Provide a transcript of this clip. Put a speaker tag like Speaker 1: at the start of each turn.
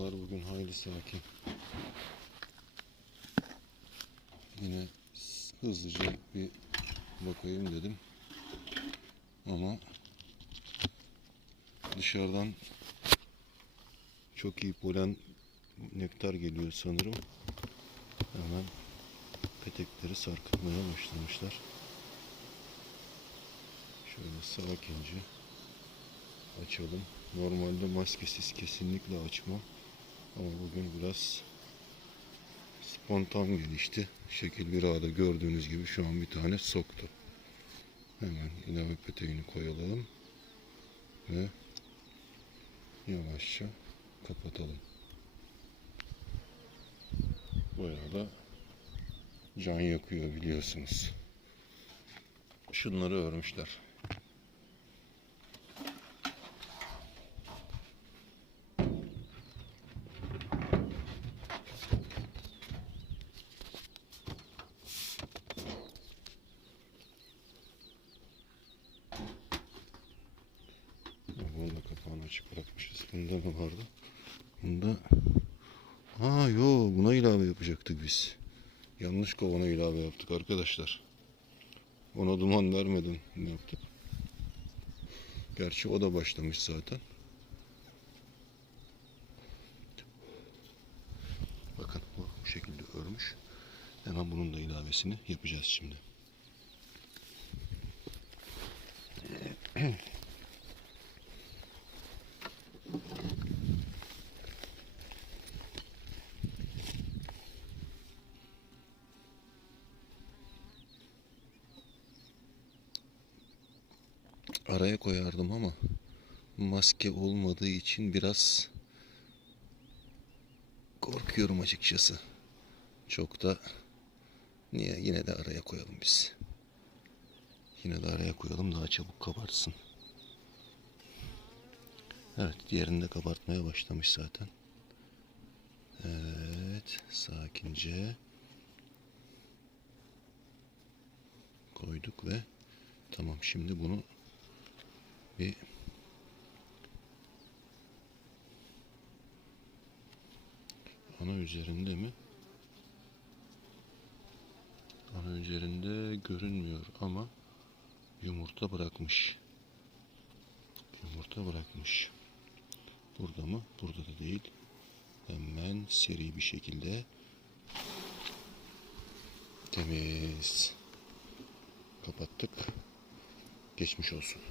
Speaker 1: Havalar bugün hayli sakin. Yine hızlıca bir bakayım dedim. Ama dışarıdan çok iyi polen nektar geliyor sanırım. Hemen petekleri sarkıtmaya başlamışlar. Şöyle sakince açalım. Normalde maskesiz kesinlikle açmam. Ama bugün biraz spontan gelişti. Şekil bir ağda gördüğünüz gibi şu an bir tane soktu. Hemen ilave peteğini koyalım. Ve yavaşça kapatalım. Bayağı da can yakıyor biliyorsunuz. Şunları örmüşler. Ya Bunun da kapağını açık bırakmışız. Bunda ne vardı? Bunda... Ha yo buna ilave yapacaktık biz. Yanlış kovana ilave yaptık arkadaşlar. Ona duman vermeden ne yaptık? Gerçi o da başlamış zaten. Bakın bu şekilde örmüş. Hemen bunun da ilavesini yapacağız şimdi. Araya koyardım ama maske olmadığı için biraz korkuyorum açıkçası. Çok da niye yine de araya koyalım biz. Yine de araya koyalım daha çabuk kabartsın. Evet diğerini de kabartmaya başlamış zaten. Evet sakince koyduk ve tamam şimdi bunu bir ana üzerinde mi? Ana üzerinde görünmüyor ama yumurta bırakmış. Yumurta bırakmış. Burada mı? Burada da değil. Hemen seri bir şekilde temiz kapattık. Geçmiş olsun.